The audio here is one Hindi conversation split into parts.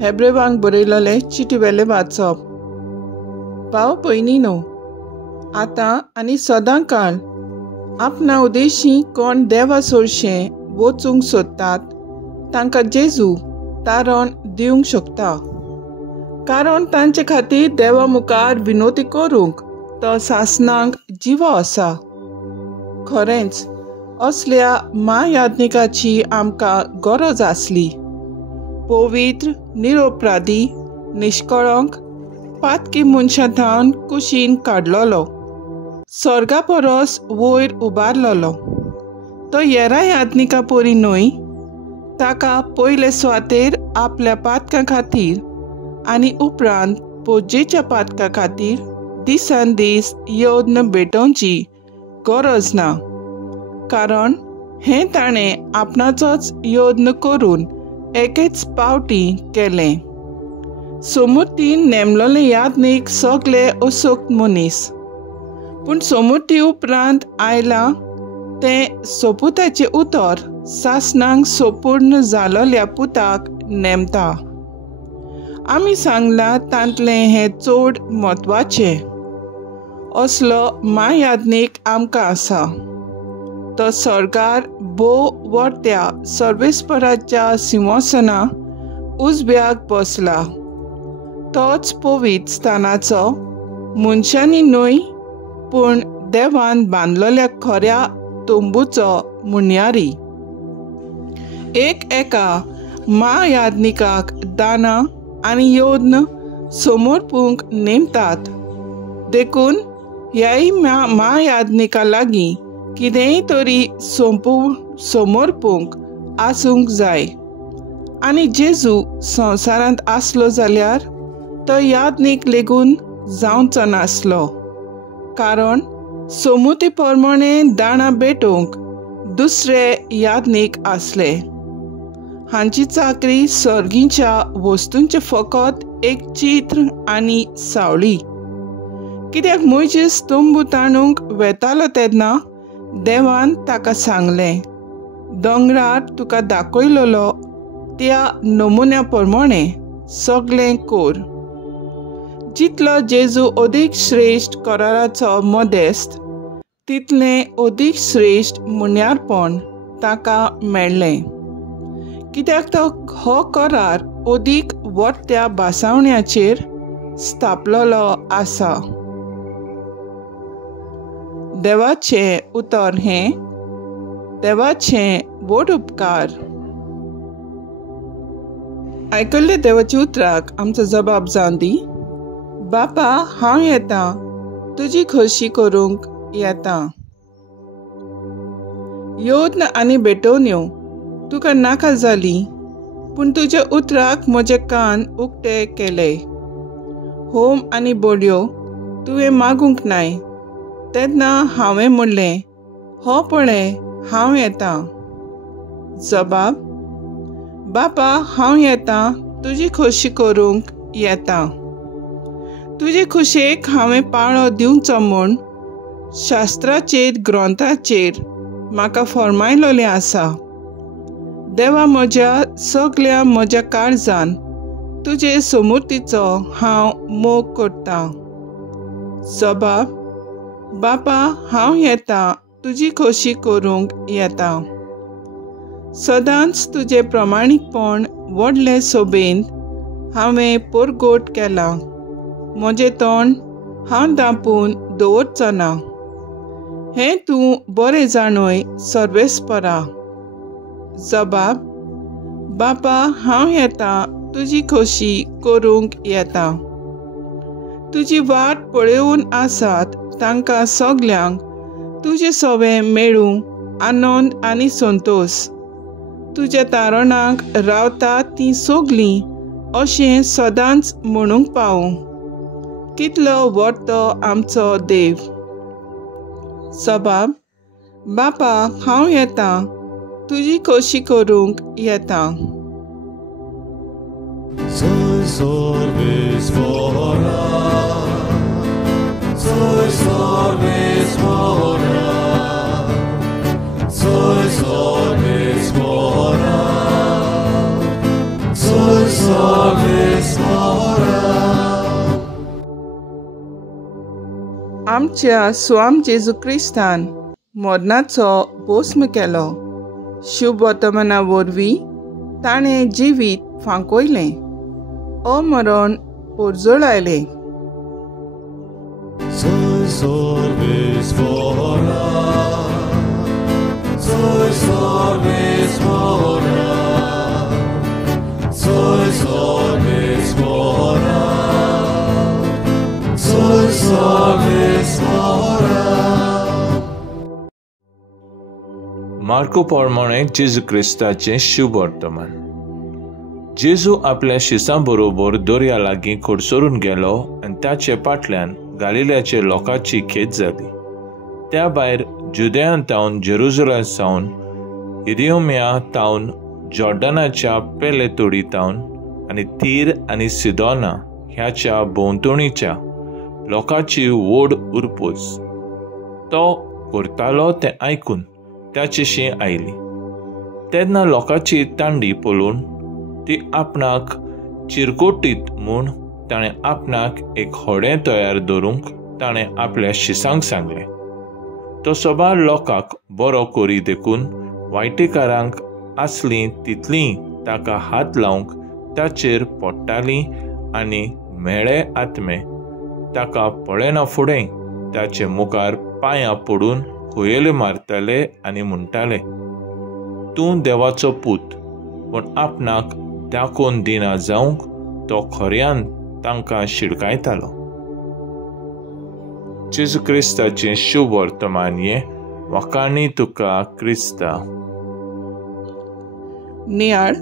हेब्रेवांक बरयलेले चिटीवेले वाचप। भाव भयणीनो, आतां आनी सदां काळ आपणा उदेशी कोण देवा सोडशें वचूंक सोदतात तांकां जेजू तारण दिवंक शकता, कारण तांचे खातीर देवा मुखार विनोती करूंक तो सासणांक जिवो आसा। खरेंच असल्या महायाज्ञिकाची आमकां गरज आसली। पवित्र, निरपराधी, निश्कळंक, पातकी मनशां थावन कुशीन काडलोलो, स्वर्गा परस वयर उबारलोलो। तो हेरां याज्ञिकां परी न्हय, ताका पयले सुवातेर आपल्या पातकां खातीर आनी उपरांत पोज्जेच्या पातकां खातीर दिसान दीस योद्न भेटोवची गरज ना, कारण हें ताणें आपणाचोच योद्न करून एकेच पावटी केलें। समृद्धीन नेमलोले याज्ञीक सगळे असोक्त मनीस, पूण समृद्धी उपरांत आयला तें सोपुताचें उतर सासणांक सोपूर्ण जालोल्या पुताक नेमता। आमी सांगलां तांतलें हें चड म्हत्वाचें। असलो महायाज्ञीक आमकां आसा। तो सर्गार वर्त्या सर्वेस्पराच्या सिंहासना उजव्याक बसला। तोच पवित्र स्थानाचो मनशांनी न्हय, पूण देवान बांदलोल्या खऱ्या तोंबूचो मुण्यारी। एका महायाज्ञिकाक दानां आनी योद्न समर्पूंक नेमतात। देखून ह्याय महायाज्ञिका लागीं कितेंय तरी समर्पूंक आसूंक जाय। आनी जेजू संवसारांत आसलो जाल्यार तो याज्ञीक लेगून जावचो नासलो, कारण समृद्धी प्रमाणें दाणां भेटोवंक दुसरे याज्ञीक आसले। हांची चाकरी सर्गीच्या वस्तूंचें फकत एक चित्र आनी सावळी। कित्याक मोइजेस तोंबू ताणूंक वेतालो तेन्ना देवान ताका सांगलें, दोंगरार तुका दाखयलोलो त्या नमुन्या प्रमाणें सगळें कर। जितलो जेजू अदीक श्रेश्ठ कराराचो मोदेस्त, तितलें अदीक श्रेश्ठ मुन्यारपण ताका मेळ्ळें, कित्याक तो हो करार अदीक वर्त्या बासावण्याचेर स्थापलोलो आसा। देवाचें उतर हें, देवाचें व्हड उपकार। आयकल्ले देवाच्या उतराक आमचो जबाब जावन दी। बापा, हांव येतां, तुजी खोशी करूंक येतां। योद्न आनी भेटोवण्यो तुका नाका जाली, पूण तुज्या उतराक म्हजे कान उक्ते केले। होम आनी बडयो तुवें मागूंक नाय, तेन्ना हांवें म्हणलें, हो पळय हांव येतां। जबाब: बापा, हांव येतां, तुजी खोशी करूंक येतां। तुजे खुशेक हांवें पाळो दिवचो म्हूण शास्त्राचेर ग्रंथाचेर म्हाका फर्मायलोलें आसा। देवा, म्हज्या काळजान तुजे समृद्धीचो हांव मोग करतां। जबाब: बापा, हांव येतां, तुजी खोशी करूंक येतां। सदांच तुजें प्रमाणीकपण व्हडले सोबेन हांवें परगोट केलां। म्हजें तोंड हांव धांपून दवरचो ना। हें तूं बरें जाणय, सर्वेस्परा। जबाब: बापा, हांव येतां, तुजी खोशी करूंक येतां। तुजी वाट पळयोवन आसात तांकां सगल्यांक तुजें सवें मेळूं आनंद आनी संतोश। तुज्या तारणाक रावतात तीं सगलीं अशें सदांच म्हणूंक पावूं। कितलो व्हड आमचो देव। जबाब: बापा, हांव येतां, तुजी खोशी करूंक येतां। Sorry. आमच्या स्वाम जेजू क्रिस्तान मरणाचो भस्म केलो। शुभ वर्तमाना वरवीं ताणें जिवीत फांकयलें, अमरण परजळ आयलें। Soy solvis fora, soy solvis fora, soy solvis fora, soy solvis fora। Marco प्रमाणे जेजू क्रिस्ताचें शुभ वर्तमान। जेजू आपल्या शिसां बरोबर दर्या लागीं खडसरून गेलो आनी ताचे फाटल्यान गालिल्याचे लोकांची खेच जाली। त्या भायर जुदेयान तावन जेरुसलेम सावन इदिओमिया तावन जॉर्डनाच्या पेले तोडी तावन आनी तीर आनी सिदोना ह्याच्या भोंवतणीच्या लोकांची व्हड उरपूस तो करतालो तें आयकून ताची शीं आयली। तेन्ना लोकांची तांडी पळोवन ती आपणाक चिरकोटीत म्हूण ताणें आपणाक एक होडें तयार दवरूंक ताणें आपल्या शिसांक सांगलें। तो सबार लोकांक बरो करी देखून वायटेकारांक आसलीं तितलीं ताका हात लावंक ताचेर पडटालीं आनी मेळे आत्मे ताका पळयना फुडें ताचे मुखार पांयां पडून कुयेले मारताले आनी म्हणटाले, तूं देवाचो पूत। पूण आपणाक दाखोवन दिना जावंक तो खऱ्यान तांकां शिडकायतालो। जेजू क्रिस्ताचें शुभ वर्तमान हें वखाणी तुका क्रिस्ता। नियाळ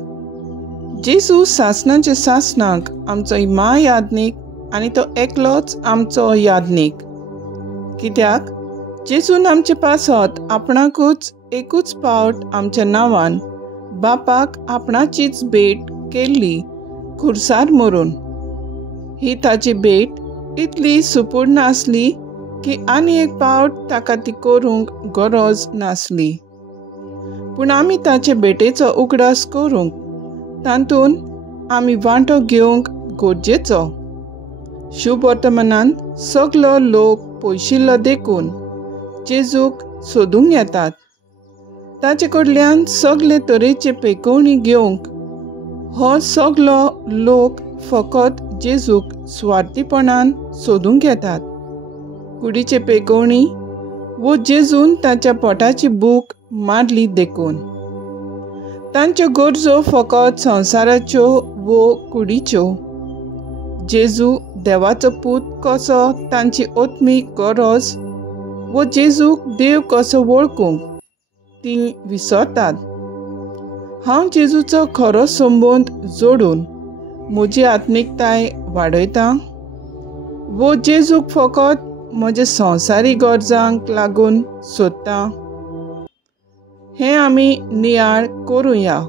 जेजू सासणाचे सासणाक आमचो महायादनीक आनी तो एकलोच आमचो यादनीक। कित्याक जेजून आमचे पासत आपणाकूच एकूच पावट आमच्या नांवान बापाक आपणाचीच भेट केल्ली खुर्सार मरून। ही ताची भेट इतली सुपूर्ण आसली की आनी एक पावट ताका ती करूंक गरज नासली। पूण आमी ताचे भेटेचो उगडास करूंक तातूंत आमी वांटो घेवंक गरजेचो। शुभ वर्तमानांत सगलो लोक पयशिल्लो देखून जेजूक सोदूंक येतात। ताचे कडल्यान सगले तरेचे पेकवणी घेवंक हो सगलो लोक फकत जेजूक स्वार्थीपणान सोदूंक येतात। कुडीचे पेकवणी वो जेजून ताच्या पोटाची भूक मारली देखून। तांच्यो गरजो फकत संवसाराच्यो वो कुडीच्यो। जेजू देवाचो पूत कसो तांची ओत्मीक गरज वो जेजूक देव कसो वळखूंक ती विसरतात। हांव जेजूचो खरो संबंद जोडून म्हजी आत्मीकताय वाडयतां वो जेजूक फकत म्हज्या संवसारी गरजांक लागून सोदतां। हें आमी नियाळ करुया।